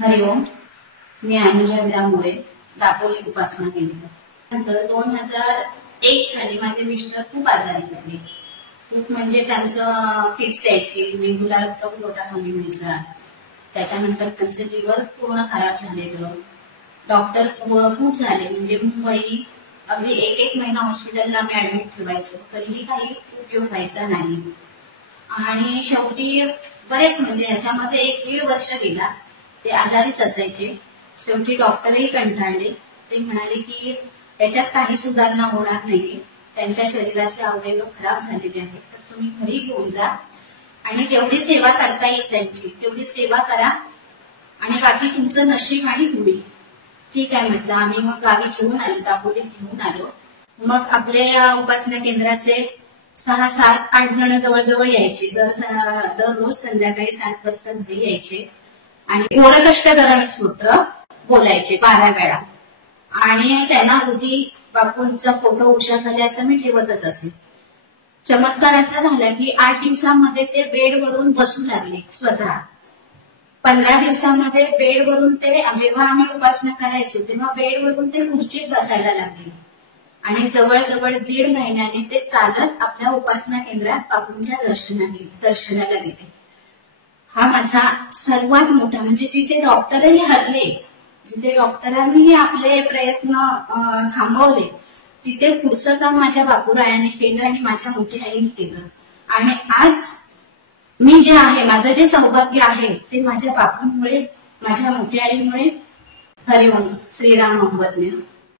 हरिओम. मी अनुजा विरामुळे दापोली उपासना केंद्र. नंतर 2001 साली माझे मिस्टर खूप आजारी पडले. खूप म्हणजे त्यांचं फिट्स यायची, मेंदूला रक्तपुरवठा कमी व्हायचा. त्याच्यानंतर त्यांचं लिव्हर पूर्ण खराब झालेलं. डॉक्टर खूप झाले, म्हणजे मुंबई अगदी एक महिना हॉस्पिटलला आम्ही ऍडमिट ठेवायचो, तरीही काही उपयोग व्हायचा नाही. आणि शेवटी बरेच म्हणजे ह्याच्यामध्ये 1-1.5 वर्ष गेला. ते आजारीच असायचे. शेवटी डॉक्टरही कंटाळले. ते म्हणाले की याच्यात काही सुधारणा होणार नाही, त्यांच्या शरीराचे अवयव खराब झालेले आहेत, तर तुम्ही घरी घेऊन जा आणि जेवढी सेवा करता येईल त्यांची तेवढी सेवा करा आणि बाकी तुमचं नशीब आणि तुम्ही. ठीक आहे म्हटलं. आम्ही मग गावी घेऊन आलो, दापोलीत घेऊन आलो. मग आपल्या उपासना केंद्राचे 6-7-8 जण जवळजवळ यायचे. दररोज संध्याकाळी 7 वाजता घरी यायचे आणि घोरकष्टधरण सूत्र बोलायचे 12 वेळा. आणि त्यांना बुद्धी बापूंचा फोटो उशाखाली असं मी ठेवतच असे. चमत्कार असा झाला की 8 दिवसामध्ये ते बेडवरून बसू लागले स्वतः. 15 दिवसामध्ये बेडवरून ते, जेव्हा आम्ही उपासना करायचो तेव्हा बेडवरून ते खुर्चीत बसायला लागले. आणि जवळजवळ 1.5 महिन्याने ते चालत आपल्या उपासना केंद्रात बापूंच्या दर्शनाला गेले. हा माझा सर्वात मोठा, म्हणजे जिथे डॉक्टरही हरले, जिथे डॉक्टरांनी आपले प्रयत्न थांबवले, तिथे पुढचं काम माझ्या बापूरायाने केलं आणि माझ्या मोठ्या आईने केलं. आणि आज मी जे आहे, माझं जे सौभाग्य आहे ते माझ्या बापूंमुळे, माझ्या मोठ्या आईमुळे. हरिओम. श्रीराम अंबज्ञ.